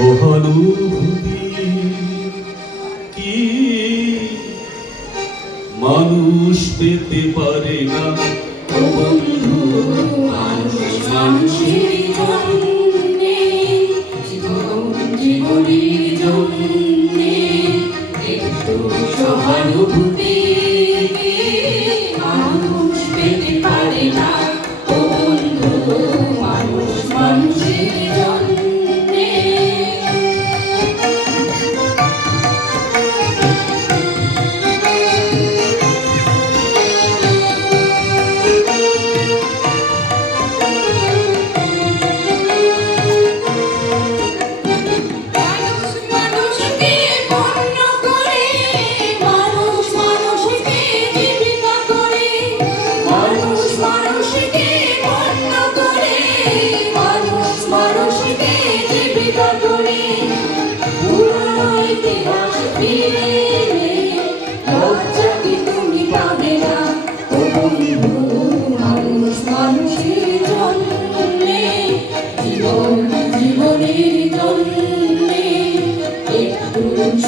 সহানুভূতি কি মানুষ পেতে পারে না? ও বন্ধু, মানুষ মানুষের জন্যে, জীবনের জন্যে একটু সহানুভূতি মানুষ পেতে পারে না। ও বন্ধু, মানুষ মানুষের জন্যে।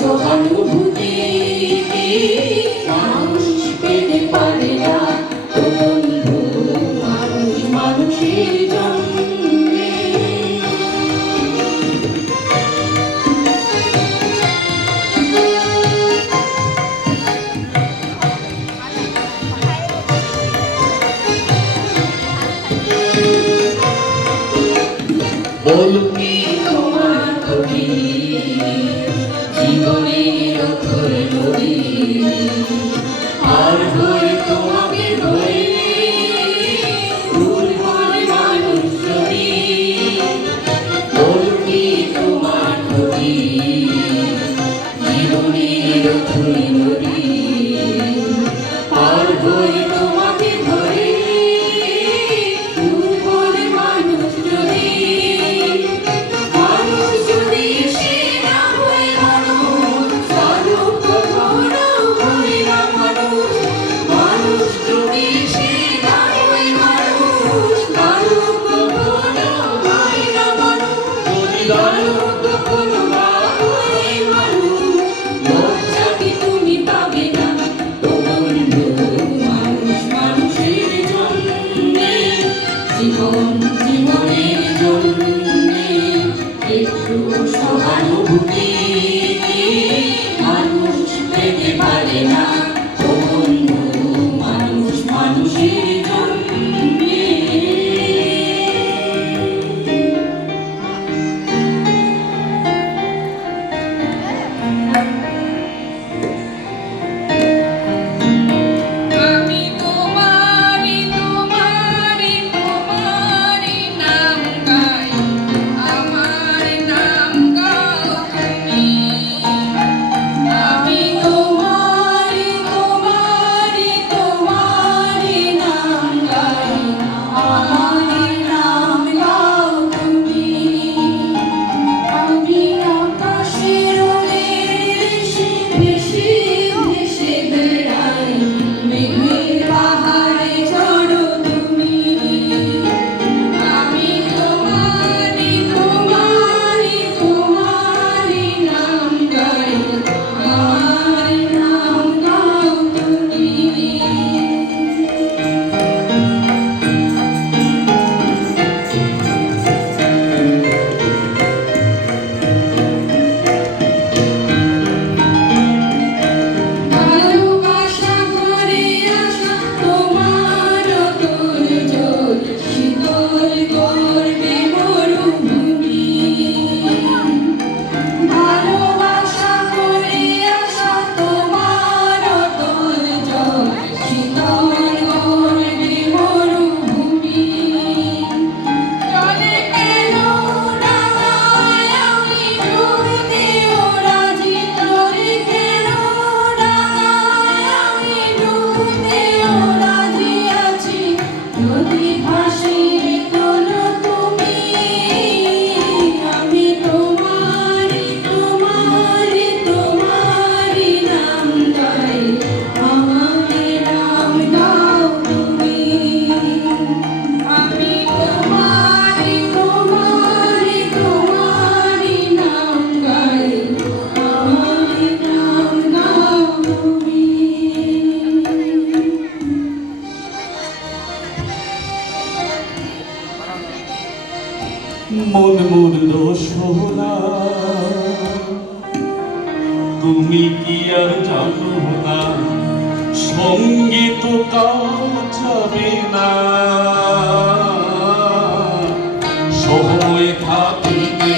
সহানুভূতি মানুষ পেতে পারে না। ও বন্ধু, মানুষ মানুষের জন্যে। বল কি তোমার কবি জীবনের অথই নদী, আর হয়ে তোমাকে ধরে দুর্বল মানুষ যদি। বল কি তোমার কবি জীবনের অথই নদী, আর হয়ে তোমাকে ধরে দুর্বল মানুষ যদি। জীবনের জন্যে একটু সহানুভূতি মানুষ পেতে পারে না। ও বন্ধু, মানুষ মানুষের জন্যে। মন মুর্দ সোনা, তুমি কি আর জানো না সঙ্গীত কাঁচাবে না, সময় থাকিতে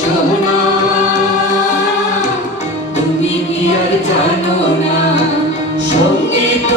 সোনা, তুমি কি আর জানো না সঙ্গীত